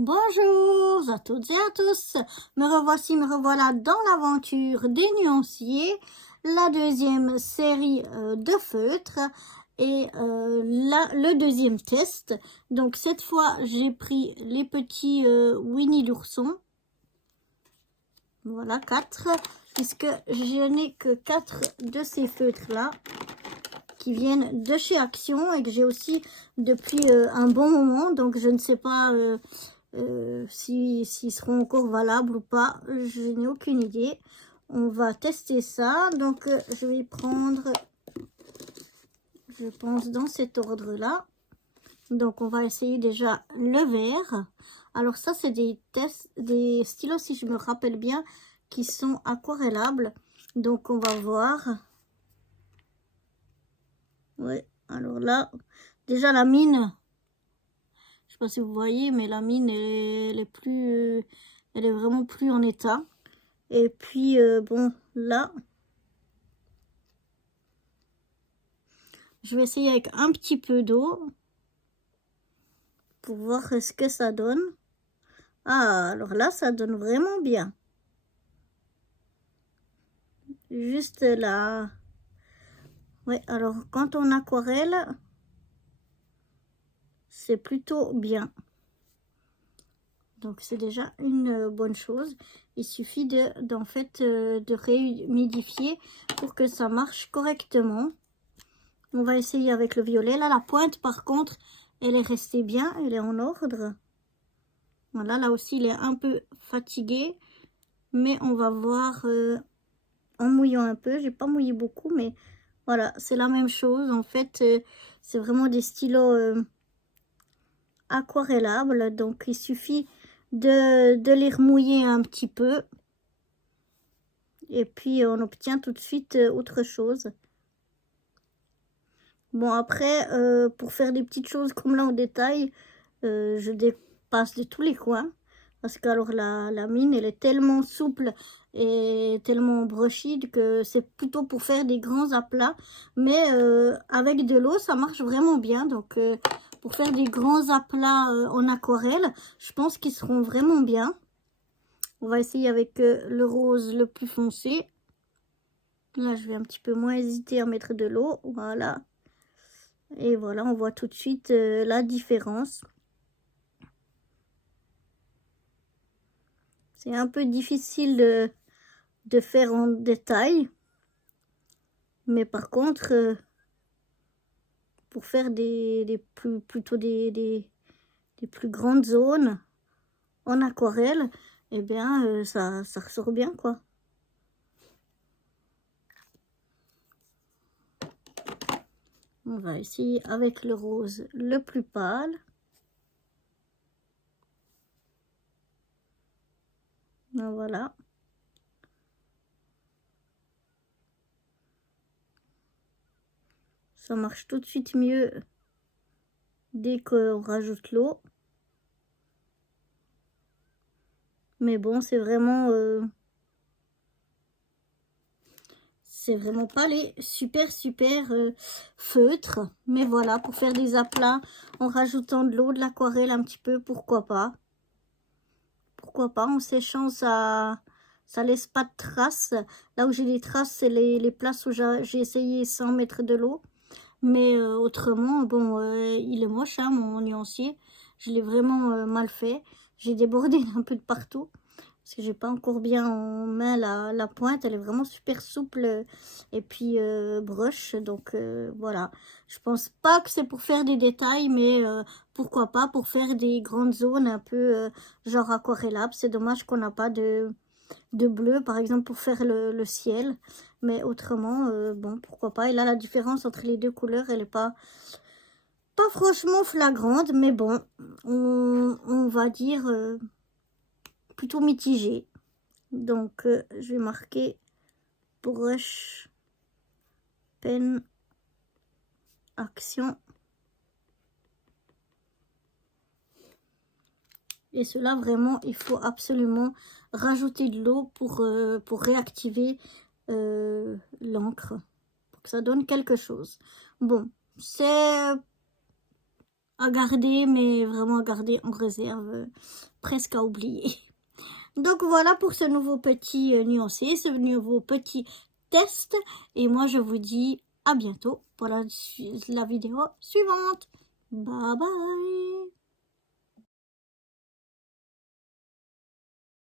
Bonjour à toutes et à tous, me revoici, me revoilà dans l'aventure des nuanciers, la deuxième série de feutres et le deuxième test. Donc cette fois j'ai pris les petits Winnie l'ourson, voilà 4, puisque je n'ai que 4 de ces feutres là qui viennent de chez Action et que j'ai aussi depuis un bon moment, donc je ne sais pas s'ils seront encore valables ou pas, je n'ai aucune idée. On va tester ça, donc je vais prendre, je pense, dans cet ordre là. Donc on va essayer déjà le vert. Alors ça c'est des tests, des stylos, si je me rappelle bien, qui sont aquarellables, donc on va voir. Ouais, alors là déjà la mine, je sais pas si vous voyez, mais la mine elle est vraiment plus en état. Et puis bon, là je vais essayer avec un petit peu d'eau pour voir ce que ça donne. Ah, alors là ça donne vraiment bien, juste là. Ouais, alors quand on aquarelle, c'est plutôt bien, donc c'est déjà une bonne chose. Il suffit d'en fait de réhumidifier pour que ça marche correctement. On va essayer avec le violet. Là la pointe par contre elle est restée bien, elle est en ordre. Voilà, là aussi il est un peu fatigué, mais on va voir en mouillant un peu. J'ai pas mouillé beaucoup, mais voilà, c'est la même chose en fait. C'est vraiment des stylos aquarellables, donc il suffit de les remouiller un petit peu et puis on obtient tout de suite autre chose. Bon, après pour faire des petites choses comme là en détail, je dépasse de tous les coins, parce que alors la mine elle est tellement souple et tellement brushy que c'est plutôt pour faire des grands aplats, mais avec de l'eau ça marche vraiment bien. Donc pour faire des grands aplats en aquarelle, je pense qu'ils seront vraiment bien. On va essayer avec le rose le plus foncé. Là je vais un petit peu moins hésiter à mettre de l'eau, voilà. Et voilà, on voit tout de suite la différence. C'est un peu difficile de faire en détail. Mais par contre, pour faire plutôt des plus grandes zones en aquarelle, eh bien, ça ressort bien, quoi. On va essayer avec le rose le plus pâle. Voilà. Ça marche tout de suite mieux dès qu'on rajoute l'eau. Mais bon, c'est vraiment pas les super feutres. Mais voilà, pour faire des aplats en rajoutant de l'eau, de l'aquarelle un petit peu, pourquoi pas. Pourquoi pas, en séchant ça laisse pas de traces. Là où j'ai des traces, c'est les places où j'ai essayé sans mettre de l'eau. Mais autrement, bon, il est moche, hein, mon nuancier. Je l'ai vraiment mal fait. J'ai débordé un peu de partout, parce que j'ai pas encore bien en main la pointe. Elle est vraiment super souple et puis brush. Donc voilà, je pense pas que c'est pour faire des détails, mais pourquoi pas pour faire des grandes zones un peu genre aquarellable. C'est dommage qu'on n'a pas de bleu par exemple pour faire le ciel, mais autrement bon, pourquoi pas. Et là la différence entre les deux couleurs elle est pas franchement flagrante, mais bon, on va dire plutôt mitigé. Donc je vais marquer brush pen Action. Et cela vraiment il faut absolument rajouter de l'eau pour réactiver l'encre, pour que ça donne quelque chose. Bon, c'est à garder, mais vraiment à garder en réserve, presque à oublier. Donc voilà pour ce nouveau petit nuancé, ce nouveau petit test. Et moi je vous dis à bientôt pour la vidéo suivante. Bye bye.